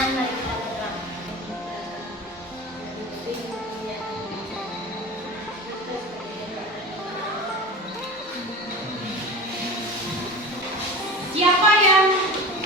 teman-teman, mari kita berdoa. Siapa yang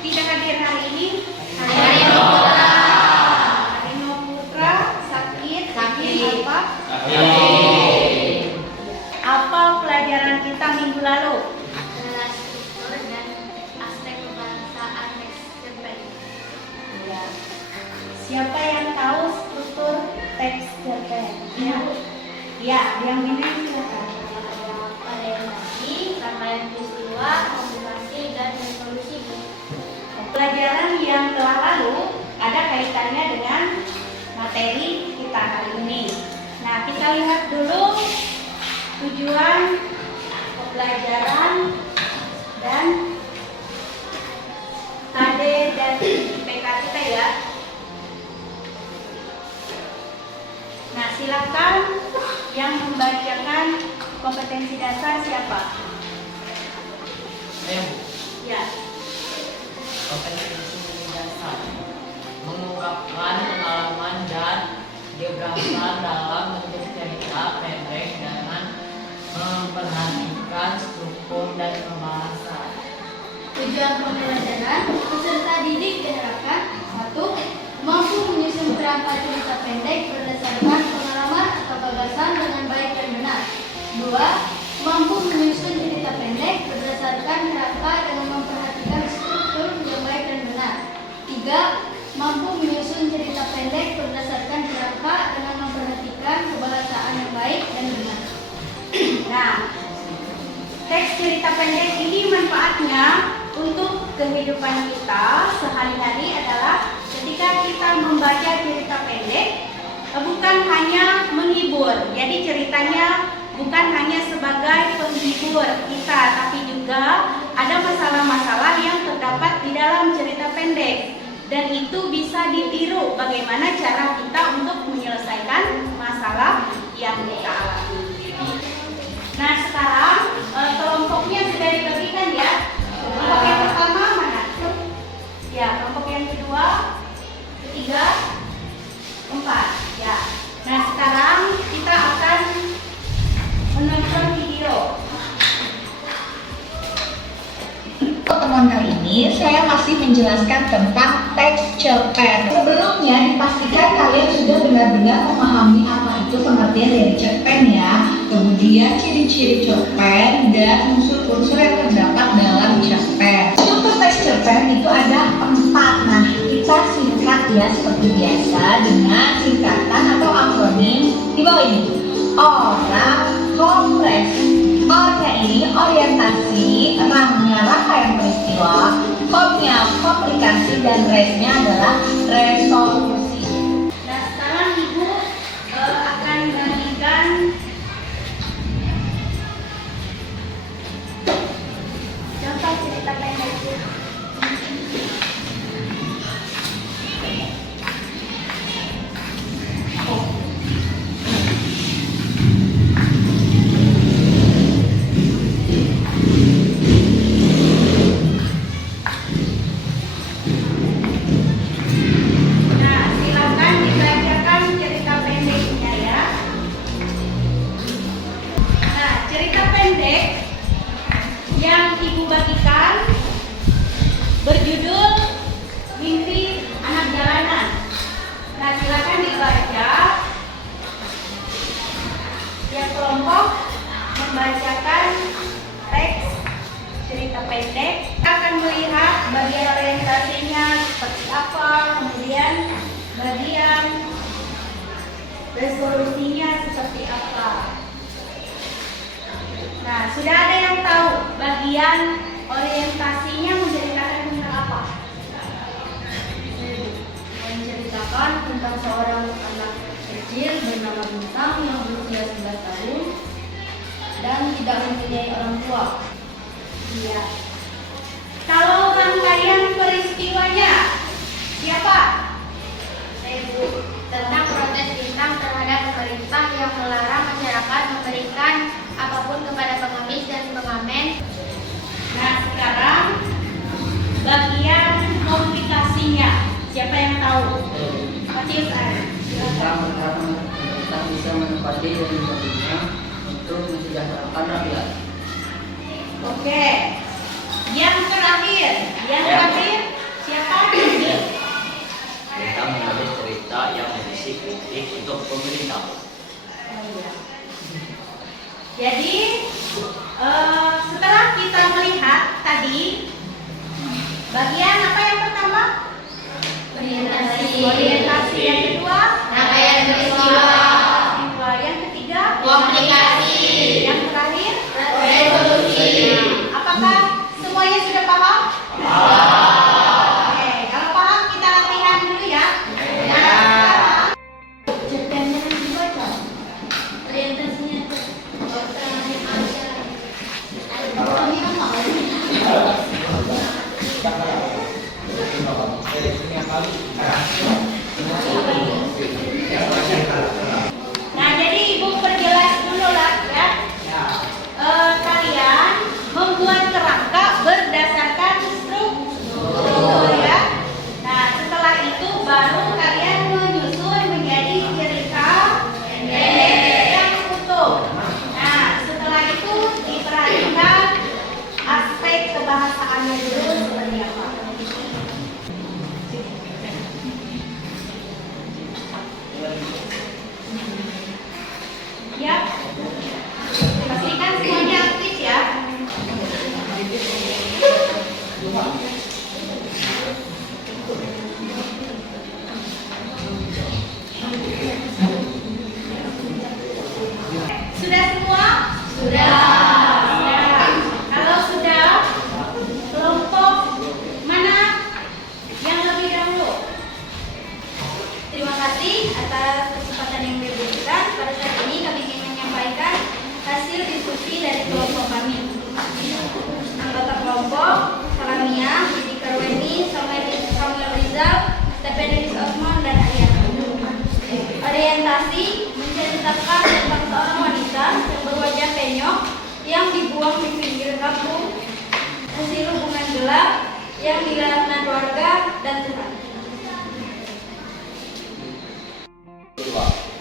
tidak hadir hari ini? Harino Putra sakit. Apa? Apa pelajaran kita minggu lalu? Adalah struktur dan aspek kebangsaan teks cerpen. Ya. Siapa yang tahu struktur teks cerpen? Ya, yang ini silakan. Orientasi, rangkaian peristiwa, komplikasi, dan resolusi. Pelajaran yang telah lalu ada kaitannya dengan materi kita hari ini. Nah, kita lihat dulu tujuan pembelajaran dan KD dan IPK kita ya. Nah, silakan yang membacakan kompetensi dasar siapa? Ayo, Ya. kompetensi dasar mengungkapkan pengalaman dan gagasan dalam bentuk cerita pendek dengan memperhatikan struktur dan pembahasan. Tujuan pembelajaran peserta didik diharapkan 1. Mampu menyusun kerangka cerita pendek berdasarkan pengalaman atau gagasan dengan baik dan benar. 2. Mampu menyusun cerita pendek berdasarkan kerangka dengan memperhatikan struktur yang baik dan benar. 3. Mampu menyusun cerita pendek berdasarkan kerangka dengan memperhatikan kebahasaan yang baik dan benar. Nah, teks cerita pendek ini manfaatnya untuk kehidupan kita sehari-hari adalah ketika kita membaca cerita pendek, bukan hanya menghibur. Jadi ceritanya bukan hanya sebagai penghibur kita, tapi juga ada masalah-masalah yang terdapat di dalam cerita pendek. Dan itu bisa ditiru bagaimana cara kita untuk menyelesaikan masalah yang kita alami. Nah, sekarang kelompoknya sudah dibagikan ya. Kelompok yang pertama mana? Ya, kelompok yang kedua, ketiga, keempat. Ya. Nah, sekarang kita akan menonton video. Pertemuan kali ini saya masih menjelaskan tentang teks cerpen. Sebelumnya dipastikan kalian sudah benar-benar memahami apa itu pengertian dari cerpen ya. Kemudian ciri-ciri cerpen dan unsur-unsur yang terdapat dalam cerpen. Struktur teks cerpen itu ada 4. Nah, kita singkat ya seperti biasa dengan singkatan atau akronim di bawah ini. Orang, kompres. O-nya ini orientasi, R-nya rangkaian peristiwa, kom-nya komplikasi, dan res-nya adalah resolusi. Nah, sekarang Ibu akan bagikan contoh cerita pendek. Nah, silakan dibacakan cerita pendeknya ya. Nah, cerita pendek yang Ibu bagikan berjudul Mimpi Anak Jalanan. Nah, silakan dibaca. Yang kelompok membacakan teks cerita pendek. Kita akan melihat bagian orientasinya seperti apa, kemudian bagian resolusinya seperti apa. Nah, sudah ada yang tahu bagian orientasinya menceritakan tentang apa? Menceritakan tentang seorang anak kecil bernama Bintang yang berusia 11 tahun dan tidak mempunyai orang tua. Iya. Kalau rangkaian peristiwanya siapa? Bu, tentang protes Bintang terhadap pemerintah yang melarang masyarakat memberikan apapun kepada pengemis dan pengamen. Nah, sekarang bagian komplikasinya siapa yang tahu? tahu. Matius Ari. Kita menerapkan pemerintah bisa menempati lembaga untuk mensejahterakan rakyat. Oke. Yang terakhir siapa? Kita menulis cerita yang berisi kritik untuk pemerintah. Jadi setelah kita melihat tadi bagian apa yang pertama? Orientasi. Yang kedua? Rangkaian peristiwa. Yang ketiga? Komunikasi. Yang terakhir? Resolusi. Apakah semuanya sudah paham? Oke, kalau paham kita latihan dulu ya. Nah, Cerpennya dibaca. Orientasinya nah, jadi Ibu perjelas dulu lah ya. Kalian membuat kerangka berdasarkan struktur ya. Nah, setelah itu baru kalian menyusun menjadi cerita pendek yang utuh. Nah, setelah itu diperhatikan aspek kebahasaannya dulu seperti apa. Ya, pastikan semuanya aktif ya. Sudah semua? Sudah. Kalau sudah, kelompok mana yang lebih dahulu? Terima kasih atas kesempatan yang diberikan. Pada saat ini kami ingin menyampaikan hasil diskusi dari kelompok kami. Anggota kelompok Salamia, Didi Karweni, Samuel Rizal, Stefanis Osman, dan Ariana. Orientasi menceritakan tentang seorang wanita yang berwajah penyok yang dibuang di pinggir kampung, hasil hubungan gelap yang dilaknat keluarga dan Tuhan.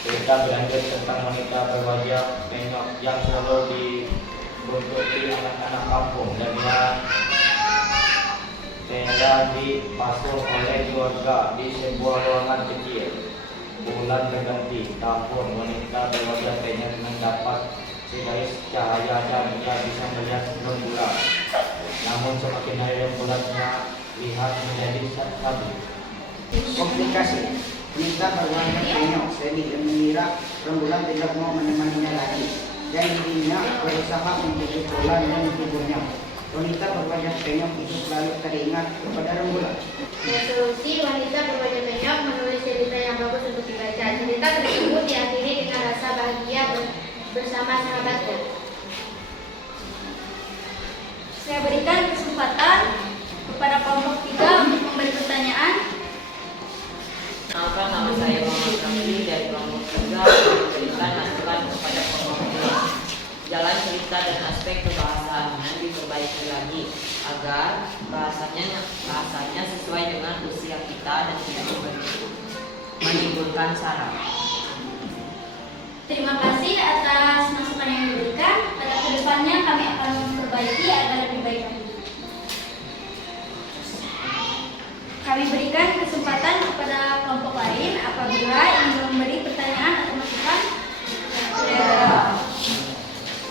Cerita berlanjut tentang wanita berwajah penyok yang selalu dibuntuti anak-anak kampung dan yang tela dipasung oleh keluarga di sebuah ruangan kecil. Bulan berganti tahun, wanita berwajah penyok mendapat segaris cahaya dan ia bisa melihat rembulan. Namun semakin hari rembulannya lihat menjadi sabi. Komplikasi. Wanita berwajah penyok sedih dan mengira rembulan tidak mau menemaninya lagi dan dirinya berusaha membujuk bulan dan menghiburnya. Wanita berwajah penyok itu selalu teringat kepada rembulan. Resolusi wanita berwajah penyok menulis cerita yang bagus untuk dibaca. Cerita tersebut diakhiri dengan rasa bahagia bersama sahabatnya. Saya berikan kesempatan kepada kelompok 3 untuk memberi pertanyaan. Kenalkan, nama saya Muhammad Ramli dari kelompok 3 memberikan masukan kepada kelompok 2. Jalan cerita dan aspek kebahasaannya diperbaiki lagi agar bahasanya sesuai dengan usia kita dan tidak menimbulkan syarat. Terima kasih atas masukan yang diberikan. Pada kedepannya kami akan memperbaiki agar lebih baik lagi. Kami berikan kesempatan kepada kelompok lain apabila ingin memberi pertanyaan atau masukan.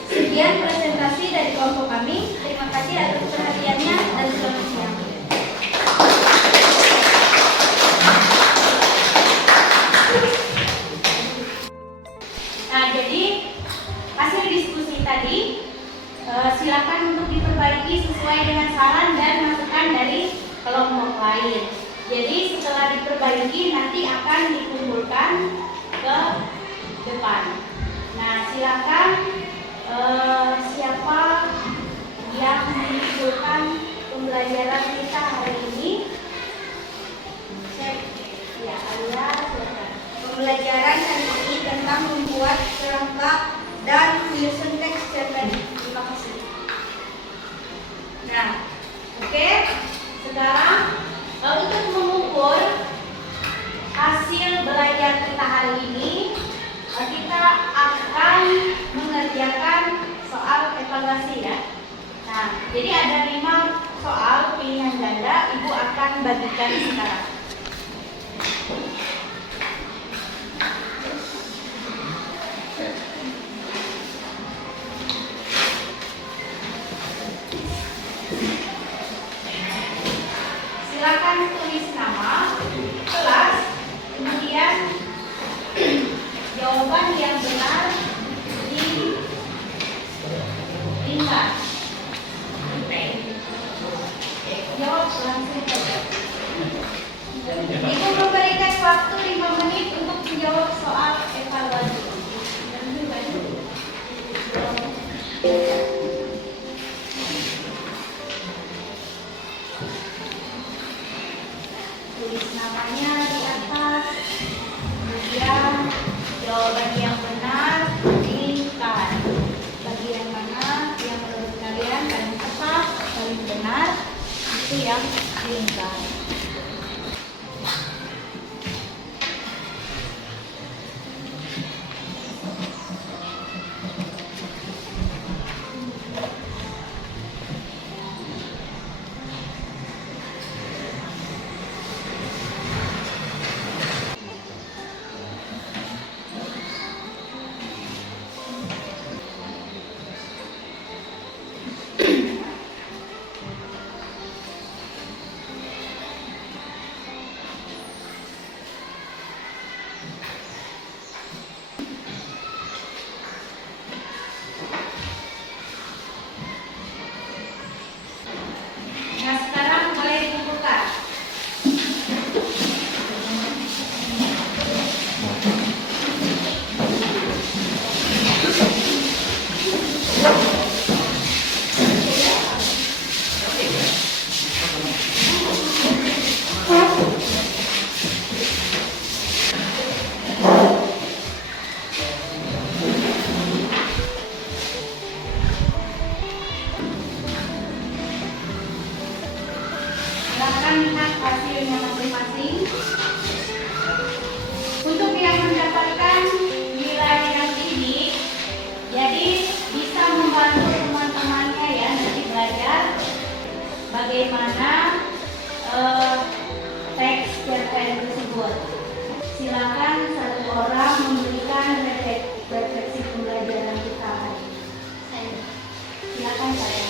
Sekian presentasi dari kelompok kami. Terima kasih atas perhatiannya dan selamat siang. Nah, jadi hasil diskusi tadi silakan untuk diperbaiki sesuai dengan saran dan masukan dari kelompok lain. Jadi setelah diperbaiki nanti akan dikumpulkan ke depan. Nah, silakan siapa yang mengumpulkan pembelajaran kita hari ini? Ya, Alia, silakan. Pembelajaran hari ini tentang membuat kerangka dan menyusun teks cerpen. Terima kasih. Nah, oke. Sekarang untuk mengukur Jadi ada 5 soal pilihan ganda, Ibu akan bagikan sekarang. Silakan tulis nama, kelas, kemudian jawaban yang benar di ringkas. Jawab langsung saja. Ibu memberikan waktu 5 menit untuk menjawab soal evaluasi. Tulis namanya di atas, kemudian jawaban yang benar diringkas. Bagian mana yang menurut kalian paling tepat, paling benar, itu yang diringkas. Nah, sekarang boleh dibuka. Silakan lihat hasilnya masing-masing. Untuk yang mendapatkan nilai yang tinggi, jadi bisa membantu teman-temannya ya nanti belajar bagaimana teks cerpen tersebut. Silakan satu orang memberikan refleksi pembelajaran kita hari ini. Silakan saya.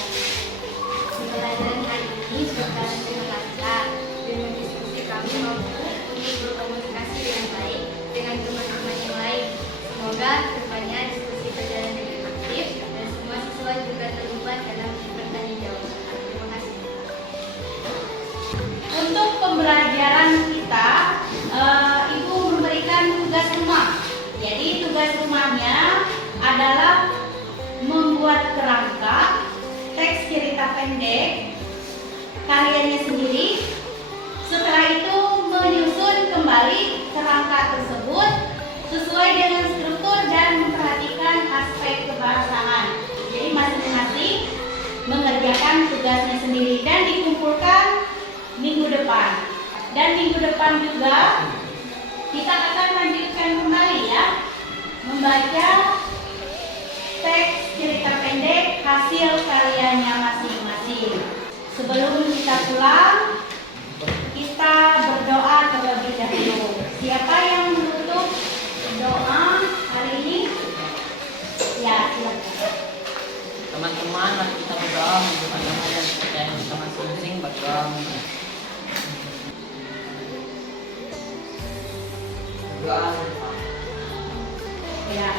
Pembelajaran hari ini berjalan dengan lancar. Dengan diskusi kami mampu untuk berkomunikasi dengan baik dengan teman-teman yang lain. Semoga kedepannya diskusi berjalan dengan aktif dan semua siswa juga terlibat dalam bertanggung jawab. Terima kasih. Untuk pembelajaran kita, Ibu memberikan tugas rumah. Jadi tugas rumahnya adalah membuat kerangka teks cerita pendek karyanya sendiri. Setelah itu menyusun kembali kerangka tersebut sesuai dengan struktur dan memperhatikan aspek kebahasaan. Jadi masing-masing mengerjakan tugasnya sendiri dan dikumpulkan minggu depan. Dan minggu depan juga kita akan lanjutkan kembali ya, membaca teks cerita pendek hasil karyanya masing-masing. Sebelum kita pulang, kita berdoa terlebih dahulu. Siapa yang menutup doa hari ini? Ya, silakan. Teman-teman, mari kita berdoa untuk agama dan kepercayaan kita masing-masing. Berdoa. Berdoa. Ya.